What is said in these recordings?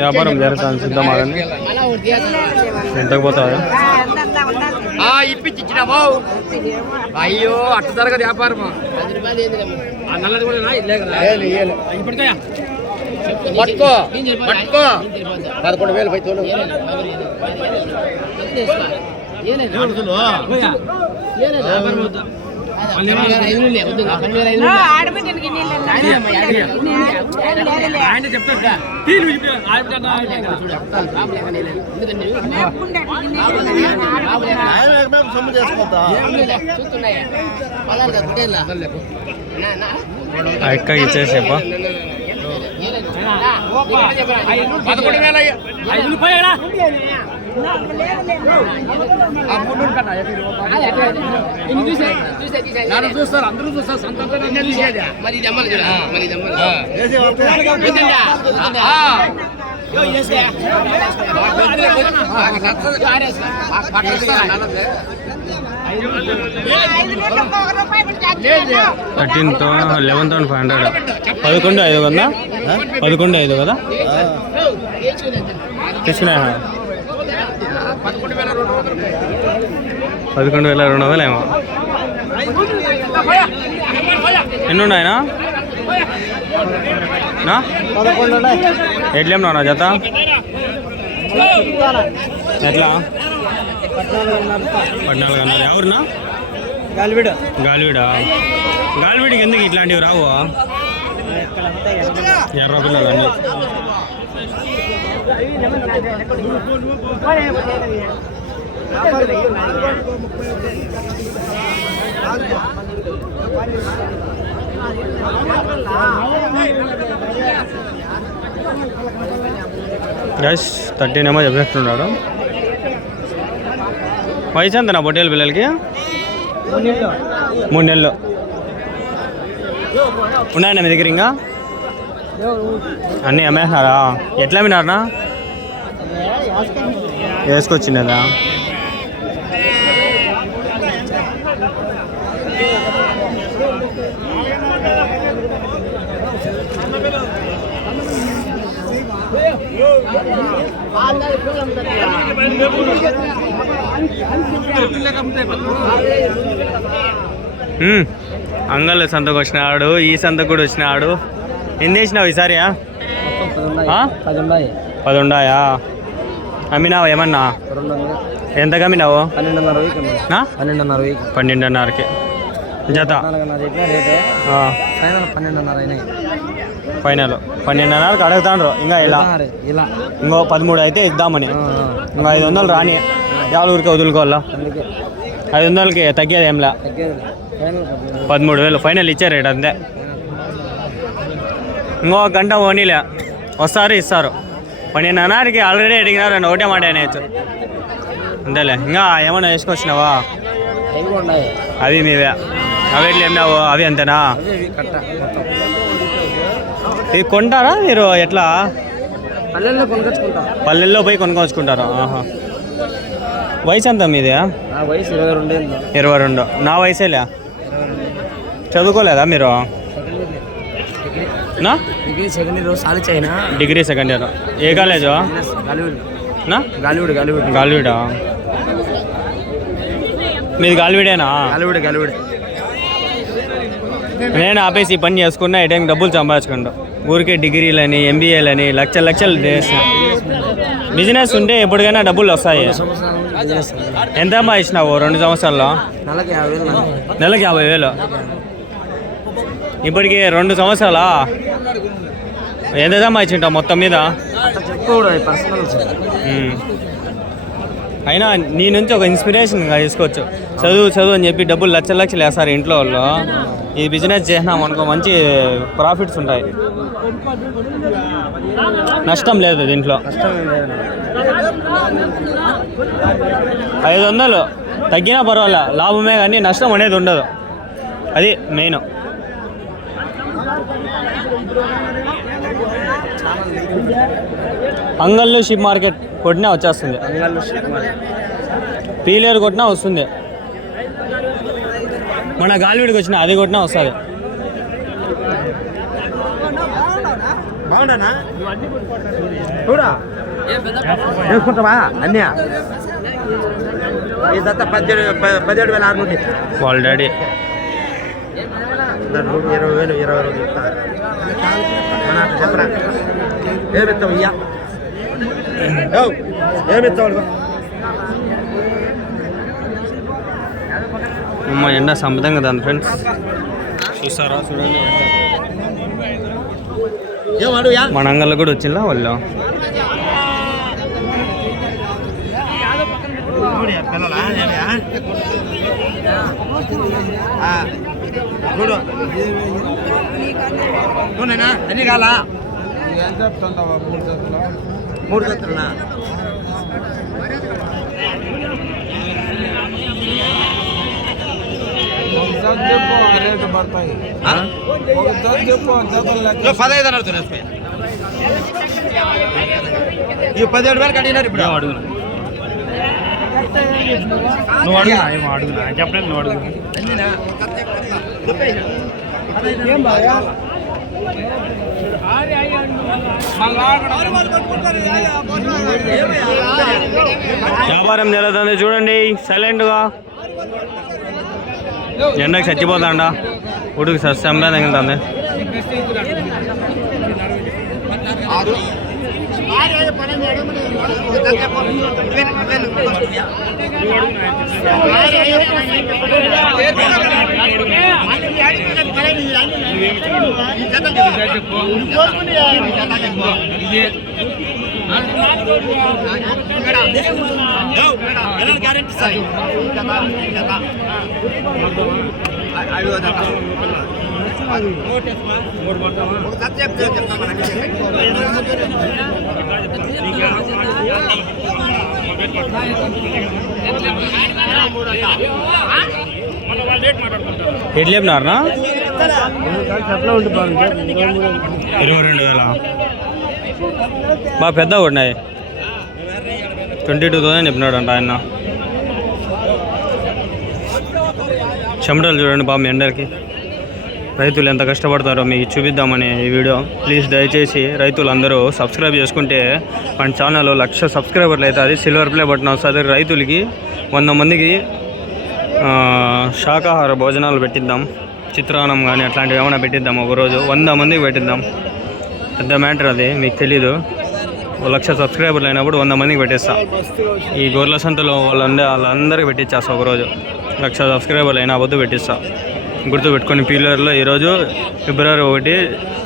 వ్యాపారం జరుగుతుంది సిద్ధమాగండి. ఎంతకు పోతాయా? ఇప్పించినాము. అయ్యో అట్ట జరగదు వ్యాపారం. నల్లది కూడా పట్టుకో పట్టుకో 11,000 పైతోలు. ఎక్క ఇచ్చేసేపా 11,000 చూస్తారు, అందరూ చూస్తారు. మరి $13,000 11,500 11,500 11,500 కదా తీసుకున్నా. 11,200 ఏమో. ఎన్ని ఉన్నాయనా? ఎట్లేం నా జత ఎట్లా? 14,500. ఎవరునా? గాలివీడా. గాలివీడికి ఎందుకు ఇట్లాంటివి రావు? ఎర్ర పిల్లలు అన్నీ. గైస్ 13 ఏమో చెప్పేస్తున్నాడు. వయసు ఎంతనా పొట్టేలు పిల్లలకి? 3 నెలలు ఉన్నాయన్నా మీ దగ్గర? ఇంకా అన్నీ అమ్మేస్తున్నారా? ఎట్లా అమ్మినారనా? వేసుకొచ్చిందా? అంగళ్ళ సంతకు వచ్చినాడు, ఈ సంతకు కూడా వచ్చినాడు. ఎన్ని వేసినావు ఈసారి? 10 ఉన్నాయా? అమ్మినావా ఏమన్నా? ఎంతకు అమ్మినావు? 12,500కి జత. ఫైనల్ 12,500కి అడుగుతాండ్రు. ఇంకా ఇలా ఇంకో 13 అయితే ఇద్దామని. ఇంకా 500 రాని ఊరికి వదులుకోవాలా? 500కి తగ్గేది ఏంలా? 13,000 ఫైనల్ ఇచ్చే రేట్ అంతే. ఇంకో గంట ఓనీలే వస్తారు ఇస్తారు. 12,500కి ఆల్రెడీ అడిగినారని ఒకటే మాట అనేయచ్చు అంతేలే. ఇంకా ఏమన్నా వేసుకొచ్చినావా? అవి మీవే. అవి ఎట్లా ఏమినావు? అవి అంతేనా? ఇది కొంటారా మీరు? ఎట్లా పల్లెల్లో పోయి కొనుక్కొచ్చుకుంటారా? వయసు ఎంత మీది? 22. నా వయసేలే. చదువుకోలేదా మీరు? Degree second year. ఏ కాలేజు? గాలివీడా. మీది గాలివీడేనా? నేను ఆపేసి ఈ పని చేసుకున్నా. ఈ టైం డబ్బులు సంపాదించుకుంటా. ఊరికే డిగ్రీలని ఎంబీఏలని లక్షలు చేసిన. బిజినెస్ ఉంటే ఎప్పటికైనా డబ్బులు వస్తాయి. ఎంత సంపాదించినావు 2 సంవత్సరాల్లో? నెలకి 50,000. ఇప్పటికి 2 సంవత్సరాలా? ఎంత సంపాదించుంటావు మొత్తం మీద? అయినా నీ నుంచి ఒక ఇన్స్పిరేషన్గా తీసుకోవచ్చు. చదువు అని చెప్పి డబ్బులు లక్షలు వేస్తారు ఇంట్లో వాళ్ళు. ఈ బిజినెస్ చేసినాం అనుకో, మంచి ప్రాఫిట్స్ ఉంటాయి. నష్టం లేదు దీంట్లో. 500 తగ్గినా పర్వాలే, లాభమే, కానీ నష్టం అనేది ఉండదు. అది మెయిన్. అంగళ్ళు షిప్ మార్కెట్ కొట్టినా వచ్చేస్తుంది. పీలేరు కొట్టినా వస్తుంది. మన గాలివీడికి వచ్చిన అది కొట్టినా వస్తుంది. బాగుండనా చూడా వేసుకుంటావా అన్నీ ఈ దత్త 17,600 వాళ్ళ డాడీ 20,000 20 చెప్తారు చెప్పరా ఏమిస్తావు ఇయ్యా ఏమిస్తావు అమ్మ ఎండ సంపదం కదా ఫ్రెండ్స్ చూస్తారా చూడండి మన అంగల్లో కూడా వచ్చిందా వాళ్ళు ఎన్ని కాలా 3 జతలునా రేటు పడతాయి 15 అడుగుతున్నా ఈ 17,000 కడిగినారు ఇప్పుడు అడుగునా నువ్వు అడుగునా ఏమో అడుగునా చెప్పలేదు నువ్వు అడుగు వ్యాపారం జరుగుతుంది చూడండి సైలెంట్గా ఎండకి చచ్చిపోతాండా ఉడుకు సస్యంగా తగ్గుతుంది ఎట్లా చెప్పినారనా 22,000 బాగా పెద్దగా ఉన్నాయి 22,000 చెప్పినాడు అంట ఆయన చెమటలు చూడండి బాబు ఎండలకి రైతులు ఎంత కష్టపడతారో మీకు చూపిద్దామని ఈ వీడియో ప్లీజ్ దయచేసి రైతులు అందరూ సబ్స్క్రైబ్ చేసుకుంటే మన ఛానల్ 1,00,000 సబ్స్క్రైబర్లు అవుతుంది సిల్వర్ ప్లే బటన్ వస్తుంది రైతులకి 100 మందికి శాకాహార భోజనాలు పెట్టిద్దాం చిత్రాన్నం కానీ అట్లాంటివి ఏమైనా పెట్టిద్దాం ఒకరోజు 100 మందికి పెట్టిద్దాం పెద్ద మ్యాటర్ అది మీకు తెలీదు 1,00,000 సబ్స్క్రైబర్లు అయినప్పుడు 100 మందికి పెట్టేస్తా ఈ గొర్రెల సంతలో వాళ్ళందరికీ పెట్టించేస్తా ఒకరోజు 1,00,000 సబ్స్క్రైబర్లు అయినా వద్దు పెట్టిస్తా గుర్తుపెట్టుకొని పీలర్లో ఈరోజు ఫిబ్రవరి 1,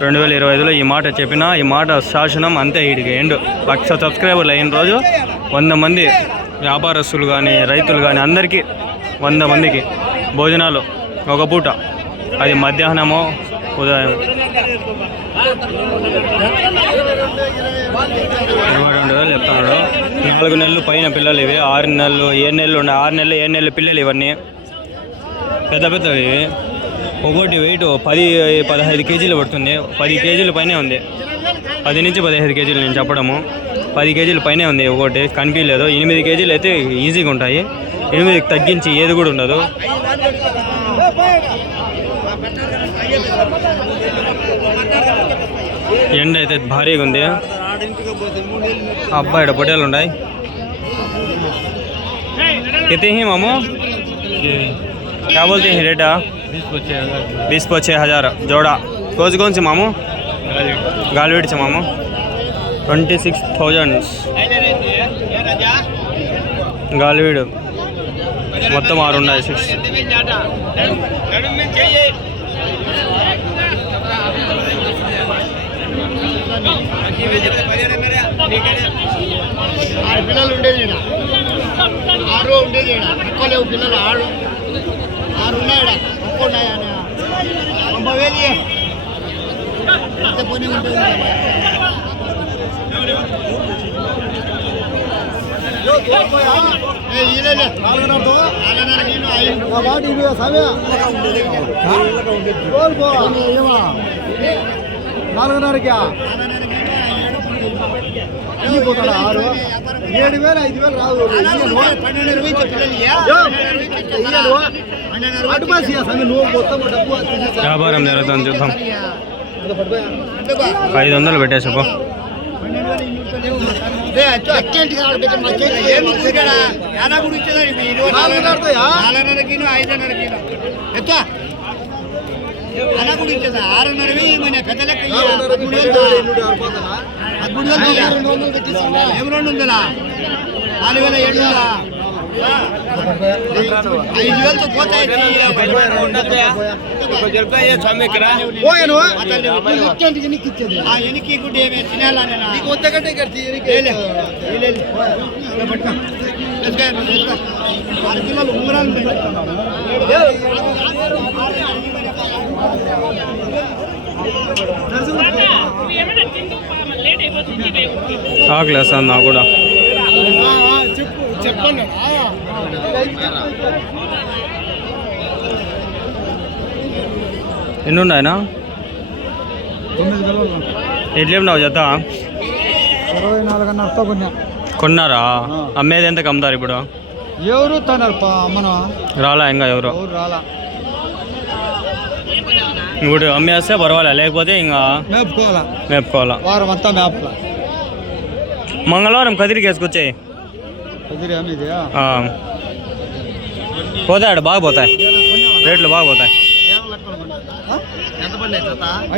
2025లో ఈ మాట చెప్పిన ఈ మాట శాసనం అంతే వీడికి ఎండ్ 1,00,000 సబ్స్క్రైబర్లు అయిన రోజు 100 మంది వ్యాపారస్తులు కానీ రైతులు కానీ అందరికీ 100 మందికి భోజనాలు ఒక పూట అది మధ్యాహ్నమో ఉదయం 22,000 చెప్తున్నాడు 4 నెలలు పైన పిల్లలు ఇవి 6 నెలలు 7 నెలలు ఉన్నాయి 6 నెలలు 7 నెలలు పిల్లలు ఇవన్నీ పెద్ద పెద్దవి ఒకటి వెయిట్ 10-15 కేజీలు పడుతుంది 10 కేజీల పైనే ఉంది 10 నుంచి 15 కేజీలు నేను చెప్పడము 10 కేజీల పైనే ఉంది ఒకటి కనిపించలేదు 8 కేజీలు అయితే ఈజీగా ఉంటాయి 8కి తగ్గించి ఏది కూడా ఉండదు ఎండ అయితే భారీగా ఉంది అబ్బాయి ఇక్కడ పొట్టేలు ఉన్నాయి कितने ही मामू क्या बोलते हैं रेट 20-25,000 जोड़ा कौन सी मामू गालवीड से मामू 26,000 गालवीड మొత్తం 6 ఉన్నాయి 6 పిల్లలు ఉండేది 6 ఉండేది ఎక్కువ లేవు పిల్లలు 6 ఉన్నాయి తక్కువ ఉన్నాయా 90,000 ఎంత పని ఉంటుంది పోతాడు 6 7,000 5,000 రాదు 12,20 నువ్వు మొత్తం డబ్బు వ్యాపారం జరుగుతుంది చూద్దాం 500 పెట్టేసపో అర్జెంట్ కావాలి యాదగుడి ఇచ్చేదానికి 4.5 కిలో 5.5 కిలో ఎత్త యాదగుడి ఇచ్చేదా 6.5 మన పెద్ద లెక్క 4,700 పోతాయి ఎనికి గుడ్డి తినాలా 6 కిలోలు ఉంగరాలు ఆకలేస్తాను నాకు కూడా చెప్పండి ఎన్ని ఉన్నాయనా 9 కిలోలు ఎట్లేమినావు జత 24 కొన్నారా అమ్మేది ఎంత కమ్ముతారు ఇప్పుడు ఎవరు తన్నారు మనం రాలా ఇంకా ఎవరు రాలా ఇప్పుడు అమ్మేస్తే పర్వాలే లేకపోతే ఇంకా మేపుకోవాలా వారం అంతా మేపలా మంగళవారం కదిరికి వేసుకొచ్చాయి కుదిరేమిది పోతాడు బాగా పోతాయి రేట్లు బాగా పోతాయి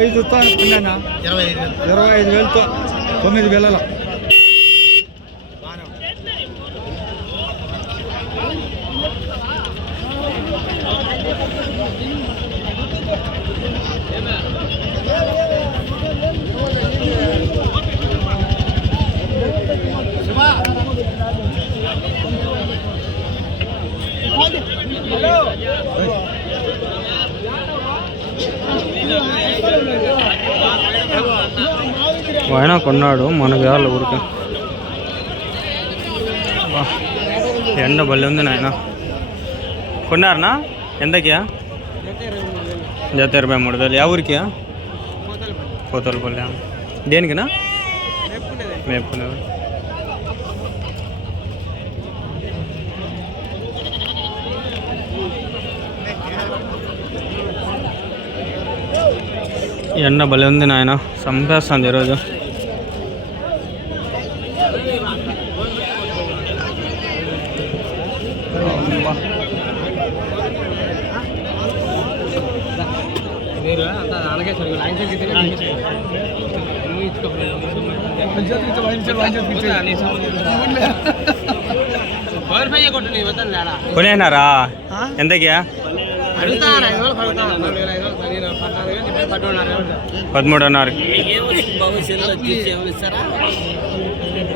5 కొన్నానా 25,000తో 9 వేల ఆయన కొన్నాడు మనకు కావాలి ఊరికి ఎండ భలే ఉంది నాయన కొన్నారనా ఎంతకియా జత 23,000 యా ఊరికి పోతలపల్లి దేనికినా మేపుకునేది ఎండ భలే ఉంది నాయన చంపేస్తుంది ఈరోజు కొనేనారా ఎంతకియా 13.5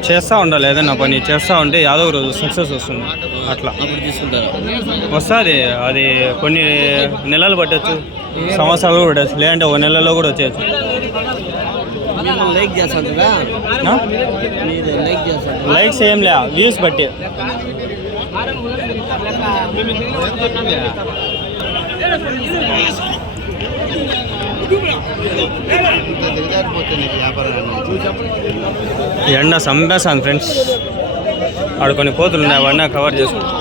చేస్తూ ఉండాలి ఏదైనా పని చేస్తూ ఉంటే యాదో రోజు సక్సెస్ వస్తుంది అట్లా వస్తుంది అది కొన్ని నెలలు పట్టచ్చు సంవత్సరాలు కూడా పట్టచ్చు లేదంటే ఒక నెలలో కూడా వచ్చేయచ్చు లైక్స్ ఏం లే వ్యూస్ బట్టి ఎండ సంపేస్తాను ఫ్రెండ్స్ ఆడ కొన్ని కోతులు ఉన్నాయి అవన్నీ కవర్ చేసుకుంటాం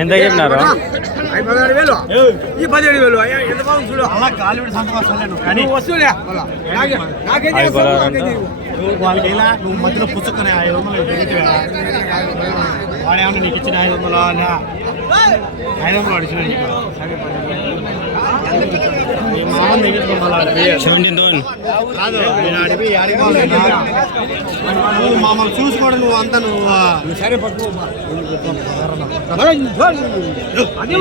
ఎంత చెప్పినారు 17,000 ఎంత బాగుంది చూడు అలా గాలి కానీ వస్తువులే వాళ్ళకి ఇలా నువ్వు మధ్యలో పుచ్చుకొని 500 దిగితే వాడేమన్నా నీకు ఇచ్చిన 500 500 అడిచిన మమ్మల్ని చూసుకోవడం నువ్వు అంతా నువ్వు సరే పట్టుకో అది